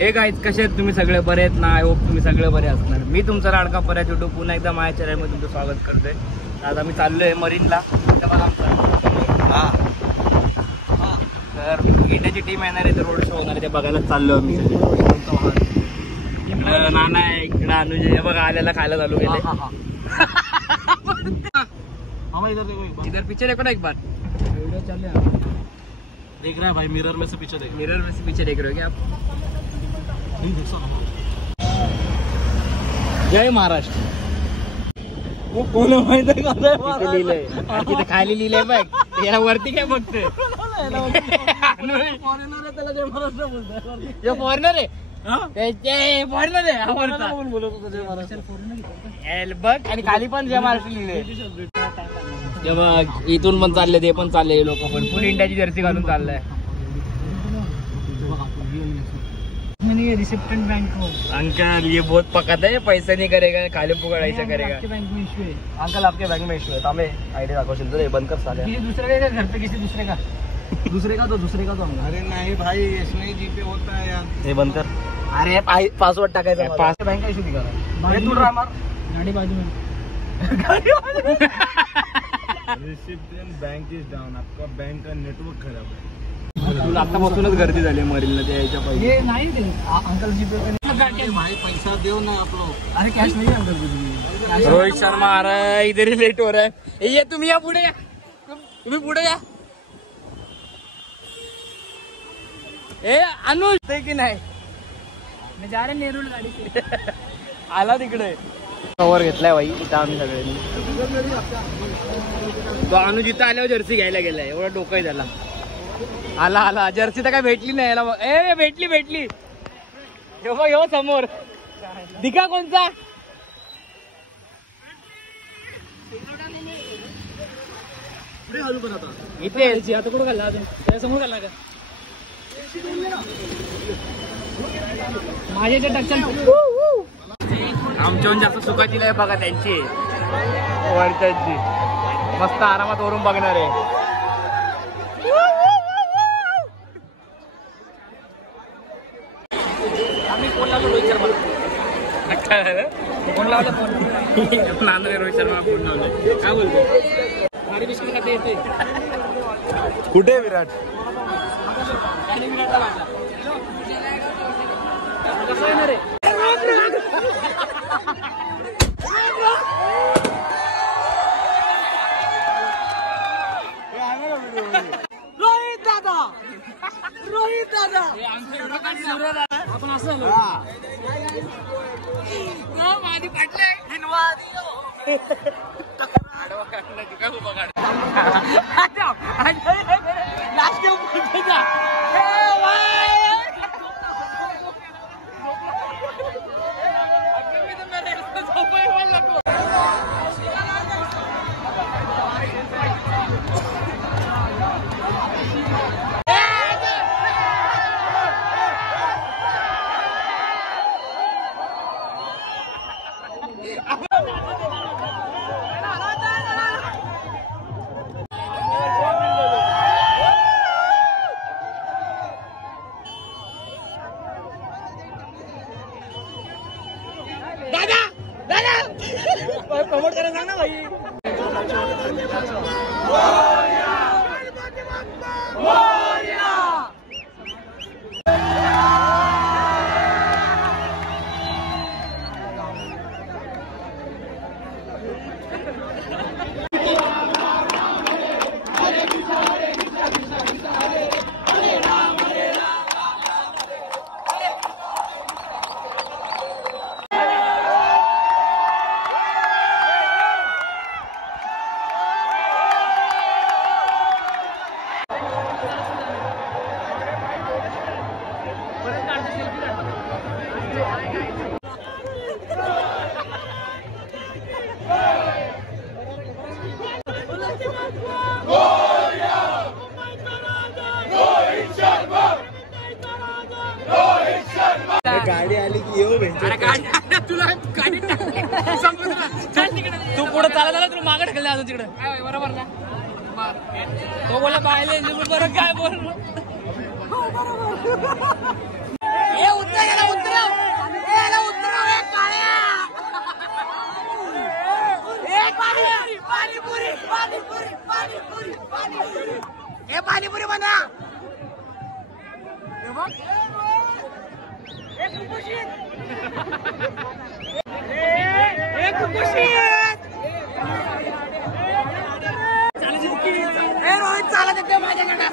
हे गाईज कसे आहेत तुम्ही सगळे बरे आहेत ना? आय होप तुम्ही सगळे बरे असणार. मी तुमचा लाडका परत युट्यूब पुन्हा एकदा माझ्या चॅनलमध्ये तुमचं स्वागत करतोय. आज आम्ही चाललोय मरीनला. तर इंडियाची टीम येणार आहे, तर रोड शो होणार आहे, ते बघायला चाललो आम्ही. इकडं नाना आहे, इकडं अनुज आहे, बघा आल्याला खायला चालू केले. इधर पीछे देखो ना एक बार, देख रहा है भाई, मिरर में से पीछे देख, मिरर में से पीछे देख रहे हो क्या आप? जय महाराष्ट्र. वो कोण माहिती आहे का? लिहिलंय तिथे खाली लिहिलंय बघ, याला वरती काय बघतोय? फॉरेनर आहे, फॉरेनर आहे बघ. आणि खाली पण जय महाराष्ट्र लिहिले. बघ इथून पण चालले, ते पण चालले लोक, पण फुल इंडियाची जर्सी घालून चाललाय. रिसेप्टेंट बैंक हो अंकल, ये बहुत पकत है, पैसा नहीं करेगा, खाली फुकट ऐसा करेगा. आपके बैंक में इशू है अंकल, आपके बैंक में इशू है. हमें आईडी दाखवशील तर बंद कर साले. किसी दूसरे का घर पे, किसी दूसरे का दूसरे का तो अरे नहीं भाई, इसमें जीपे होता है यार. हे बंद कर. अरे पासवर्ड टाकायचा. बैंक का इशू दिखा रहा है. गाड़ी बाजू में. रिसेप्टेंट बैंक इज डाउन. आपका बैंक का नेटवर्क खराब है. तुला आतापासूनच गर्दी झाली मरीनला ते यायच्या पहिले. ये नाही दे अंकल जी पे भाई, पैसा देव ना आप लोग. अरे कैश नहीं है अंकल जी. रोहित शर्मा आ रहा है, इधर ही लेट हो रहा है. ये तुम्ही या पुढे या, तुम्ही पुढे या. ए अनुज ते की नाही, मैं जा रहे नेरूळ गाडी से. आला तिकडे कवर घेतलाय भाई इथं आम्ही सगळ्यांनी. तो अनुज इथं आल्यावर जर्सी घ्यायला गेलाय, एवढा डोकाय झाला. आला जर्सी तर काय भेटली नाही याला. ए भेटली यो समोर दिखा कोणचा. इथे आता कुठं घालला, अजून त्यासमोर घालला का? माझ्या जे टक्चर आमच्याहून जास्त सुखाची आहे बघा त्यांची वरच्याची. मस्त आरामात वरून बघणार आहे. आम्ही फोन लावलो रोहित शर्मा. फोन लावला, फोन नांदरे रोहित शर्मा फोन लावले. काय बोलतो? गाडी बिस्किट खाते येते. कुठे विराट? कसं येणार आहे? रोहित दादा आपण असं माझी पाटले प्रमोट करा सांग ना भाई. गाडी आली की येऊ भेट तुला गाडी तू पुढे चालायला तुला मागे ढकलले अजून तिकडे बरोबर ना. तो बोला पाहिले बरं काय बोल पाणीपुरी बना रोहित चालत येते माझ्याकडे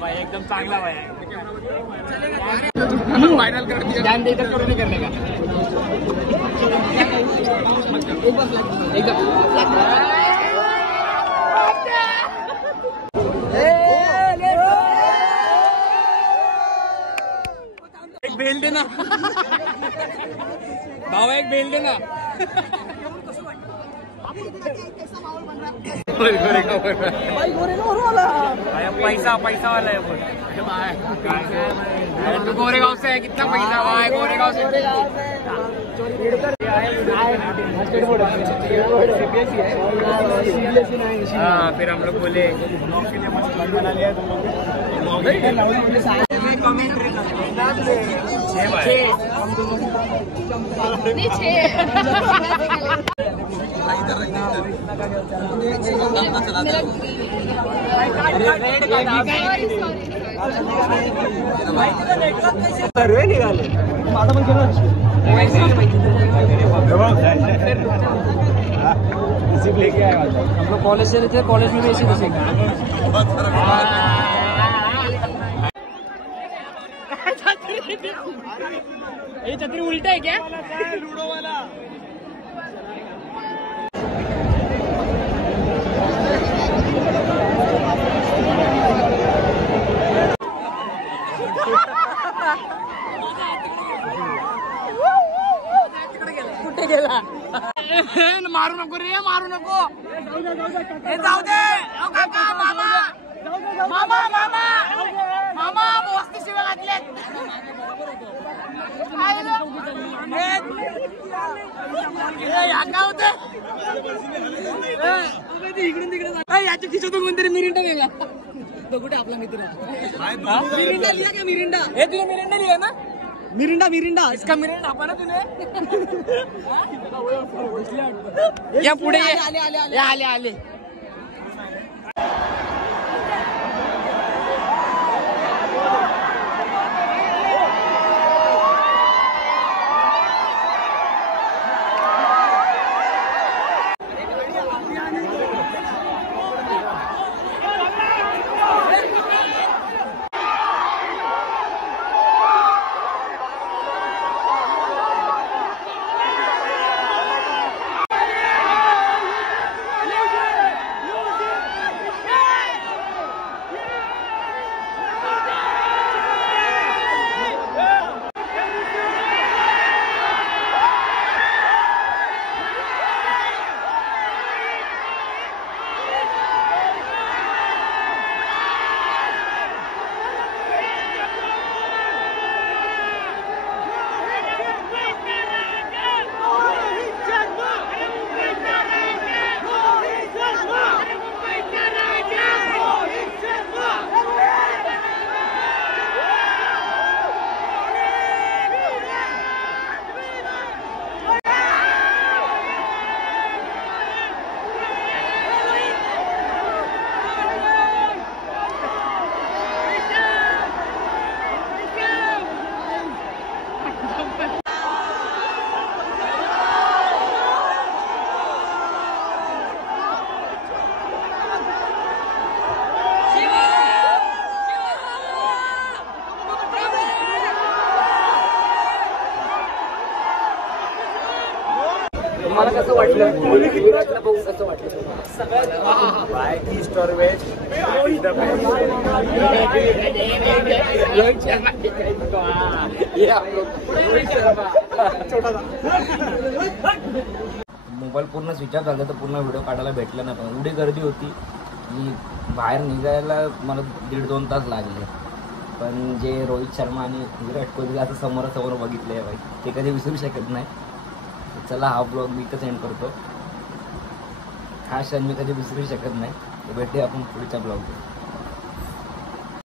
भाई एकदम चांगला भाई फायनल कर दिया ध्यान देकर करो नहीं करने का एक बेल देना भावा एक बेल देना पैसा पैसा वाला है तू गोरेगांव से है कितना पैसा भाई गोरेगांव से हाँ फिर हम लोग बोले सर्वे निघाले माझा पण केलं लेके आए हम लोग कॉलेज से थे कॉलेज में भी ऐसे घुसेंगे ये छतरी उल्टा है क्या लूडो वाला कुठे गेला मारू नको रे मारू नको हे जाऊ दे काका मामा मामा मामा मामा मस्त शिव्या घातल्यात इकडून तिकडे याच्या खिशातून कोणतरी मिरिंडा गेला तो कुठे आपला मित्र मिरिंडा लिहा का मिरिंडा हे तुला मिरिंडा लिहा ना मिरिंडा मिरिंडा इसका मिरिंडा आपण ना तुने या पुढे आले आले आले मला कसं वाटलं विराटला बघून कसं वाटलं सगळ्यात ईस्ट और वेस्ट मोबाईल पूर्ण स्विच ऑफ झाला तर पूर्ण व्हिडिओ काढायला भेटला नाही पण एवढी गर्दी होती की बाहेर निघायला मला 1.5-2 तास लागले. पण जे रोहित शर्मा आणि विराट कोहली असं समोरासमोर बघितलं आहे भाई, ते कधी विसरू शकत नाही. चला हा ब्लॉग मी इथंच एंड करतो. हा क्षण मी कधी विसरू शकत नाही. भेटूया आपण पुढच्या ब्लॉगमध्ये.